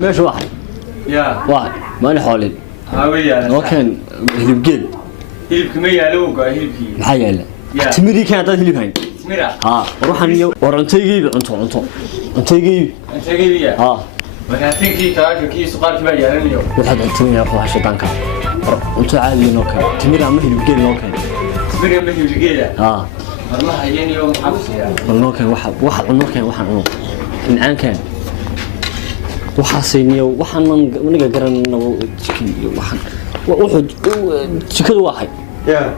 ماشي واحد يا واحد ما نحولين هاوية وكان هلب جيل هلب كمية لوقا هلب كي محايا لا تمري كان هذا هلب هين تمرة روح أنا ورنتي جيب أنت جيب يا وكان كي كاك كي سقار كبير يعني اليوم واحد أنتوني يا أخو عشان كان أنت عادي نوكا تمري عم هلب جيل نوكا تمرة من هلب جيل والله هيني يوم حبس يا نوكا واحد نوكا واحد من عن كان وحاسينيو waxaan maniga garanayno waxaan wuxuu jikadu waxay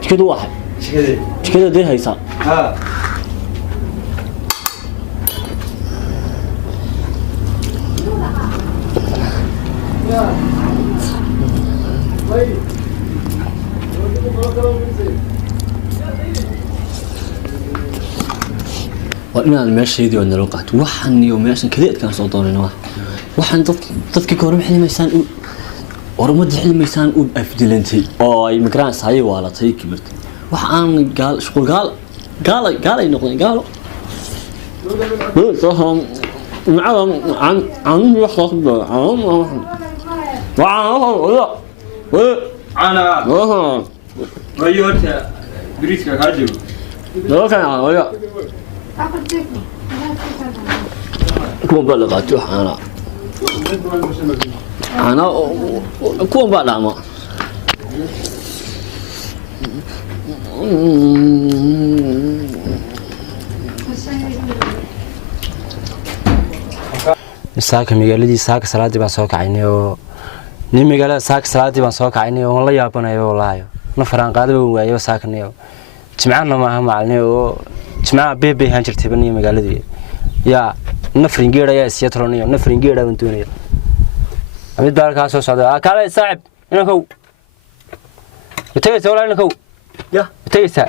jikadu waxay jikada day haysa وأنا المشي دي وأنا لقيت وحن يوم عشان كذا كان صوتنا waxaan dadkii ka hor xilmaysaan oromada xilmaysaan u afdilantay oo ay migrants hay waalatay kibirtay wax aan gaal shaqo gaal ay noqdeen gaalo soo macaan aan wax qasba أنا ويوتا بريسكا كاجو لا كان ولا كم بلغت أنا كم بعد ما saaka magaaladii saaka salaadii baan soo kacaynay oo nin magaalada saaka salaadii baan soo kacaynay oo la yaabanayo walaayo nafaraan qaadaba waayo saakanayo jimcaana maaha macalin oo jimcaha beebe han jirtay baniyo magaaladii yaa nafrin geer ayaa isii taranayo nafrin geer aan doonay mid baa ka soo socda kale saaxib inankow intee soo laaynkow ya intee saa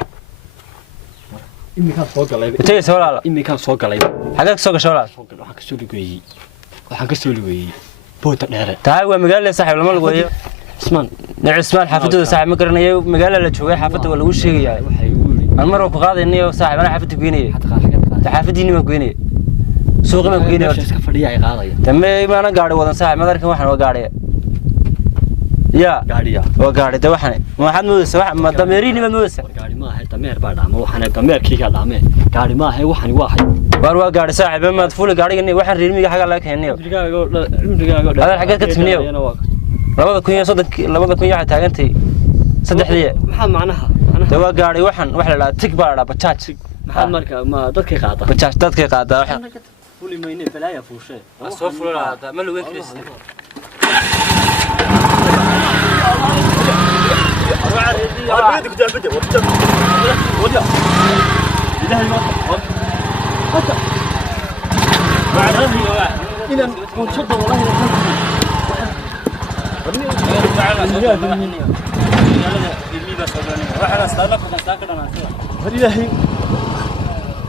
imika soo galay intee soo laala imika soo galay xagaa soo gasho laal waxaan ka soo lugeeyay boota dheere taa waa magaalada saaxib lama lugeeyo Ismaan xaafadooda saaxib ma garanayo magaalada la joogay xaafadda waa lagu sheegayaa waxay ugu yiri aan mar oo ku qaadaynayo saaxib ana xaafadda goynay xaafadiini ma goynay suuqa ma goynay iska fadhiya ay qaadaya tamay maana gaari wadan saaxib madarkan waxaan waa gaari ya gaariya waa gaari da waxaan waxaad moodaysaa wax ma dameerini ma moodaysaa gaari ma aha dameer baa dhaama waxaan dameerkii ka dhaamay gaari ma aha waxaan waa hay waa gaari saaxib ma fuul gaariga waxaan reermiga xaga la keenayo hada xaga ka tuniyo labada kun iyo waxa taagantay saddexdii maxaa macnaha waa gaari waxaan wax la tig baa la bajaaj maxaa marka ma dadkay qaada bajaaj dadkay qaada waxaan fuli mayne balaaya fuushay soo fulada ma lugeyn karisay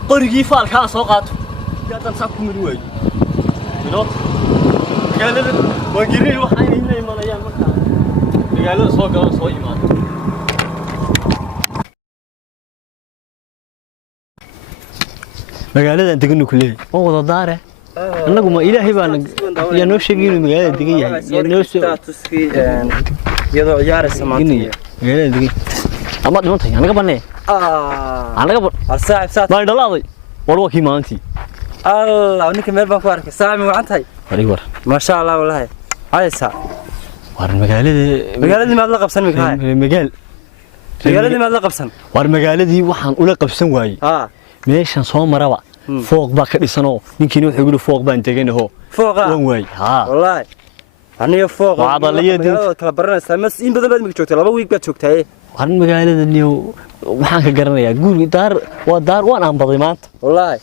qorigii faalka soo qaato yaadan saab ku mid way magaalada waagiri waxay inay imanayaan marka magaalada soo galaan soo yimaado magaalada degnu ku leeyahay oo wada daare annagu ma ilaahay baan yaa noo sheegay inuu magaalada degan yahay yaa noo soo iyadoo ciyaaraysa maanta magaalada degan ama dhintay anaga banee anaga saaxib baan dhalaaday war waa kii maantii الله ونك ميل بان ku arkay saami wacantahay wari war ma sha Allah wallahi haysa war magaaladii ma la qabsan magaaladii ma la qabsan war magaaladii waxaan ula qabsan waayay meeshan soo maraba fooq baa ka dhisanoo ninkiina wuxuu yiri fooq baan tagaynaho fooqa waan waay wallahi aniga fooq wacdaliyadii kala baranaysa mas in badan baad joogtay 2 week baad joogtay war magaalada niyo waxaan ka garanayaa guri daar waan aan baday maanta wallahi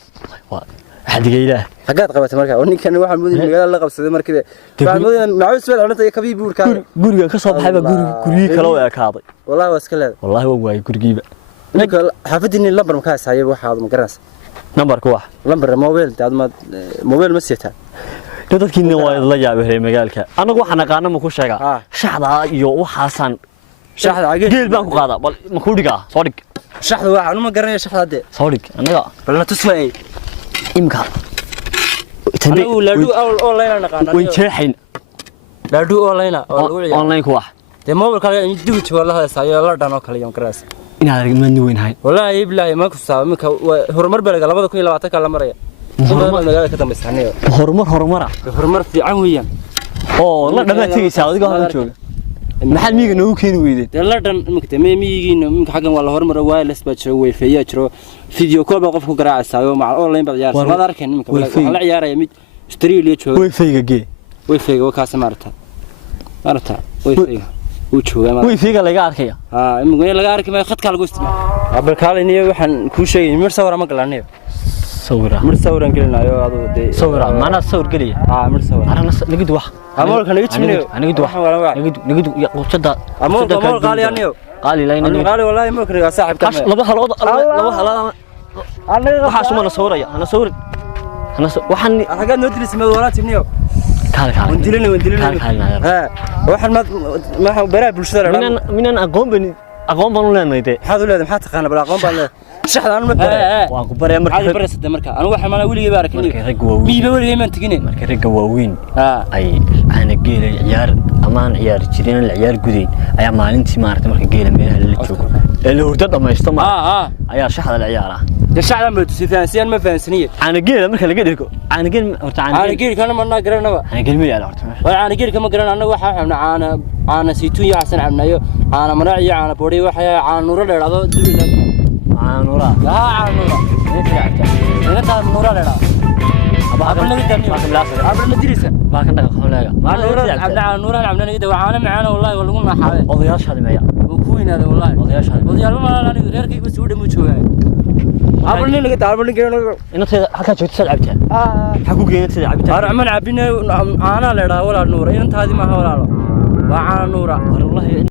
حديقة حاجات قبتها مركب ونكن واحد مودي مجال لقب سيد مركب فالمودي معوس سؤال عنا تيجي كبير بور كار قرية كسب حبة قرية كلاوي أكاضي والله واسكله والله هو واي قريبة نقول حفظني اللمبر مكاس هاي واحد مقرنس نمبر كواح لمبر موبيل تعال ما موبيل مسيتها dadka kinna waa la yaabay magaalka anagu waxaan aqaan ma ku sheega shaxda iyo waxaasan shaxda geel baan ku qaadaa bal ma ku dhigaa soo dhig shaxda waxa anu ma garanayo shaxda soo dhig anaga bal la tusmay imka anagu la duu oo layna naqaan way jeexin laadhu online oo lagu ciyaaro online ku wax de mobile kale intuu joogo la hadasaayo la dhan oo kale yam garaas inaad arag ma weyn hayn wallahi billahi ma ku saab minka horumar balaga 2020 ka la maraya magaalada ka dambeysanayo horumar fiican weeyaan oo la dhamaataysa adiga hore jooga maxal miiga noogu keeni weeyday de la dhan minka miigiina minka xagan waa la horumar wireless baa jiro wifi ya jiro video call baa qof ku garaacaysayo ma online baa ciyaar ma arkaan minka waxa la ciyaaraya mid Australia jooga wifi-ga gee wifi-ga waa kaas maarta wifi-ga uu jooga ma wifi-ga laga arkaya imagine laga arkay ma khadka lagu isticmaalo abal kaaliniyo waxaan ku sheegay mir sawir ma galanayo mir sawiran gelinayo adoo de sawir maana sawir geliya mir sawir arana nagid wax amool kan nagid jimniyo nagid qoftada amool qaaliyaaniyo qaali layna qaali wallahi ma kariga saaxibka laba halood anaga waxa soo sawiraya ana sawir waxaan xaga noo dilismay walaatiniyo kaal wandilina waxaan ma baraa bulshada minan aqoon baan u leenahay maxaad u leedahay maxaad taqaan bal aqoon baan leedahay shaxdaan ma waan ku baraya markaa barasada markaa anigu waxa ma wiliga barakin miiba wiliga ma tagine marka ragga waaweyn ay aan geelay ciyaar amaan ciyaar jireen la ciyaar gudeyn ayaa maalintii maartay marka geela meelaha la joogo ee la hurdo dhamaysto ma ayaa shaxda la ciyaaraa shaxdan ma tusifaan ma fahansaniye aan geela marka laga dhigo aan geel horta aan geel kana ma garanaba aan geel ma yaala horta waa aan geel kama garan anagu waxa xubna aan saytuun iyo xasan cabnayo aan maraac iyo aan boori waxa aan nuuro dheeraado dibila aan nuura ina taa nuura dheeraado abaa naga daniyo abaa nadirisa baa kan dhaqa xoolaga aan nuura cabna naga dawaana macaana wallahi waa lagu naxaabay odayaasha meeya ku weynaada wallahi odayaal ma anigu reerkayga soo dhamu joogay abal naga taabal geeno inta halka joogto sababta waxa ku geeyay sababta arman cabina aana leedahay walaal nuura intaadi ma ha walaalo waa aana nuura wallahi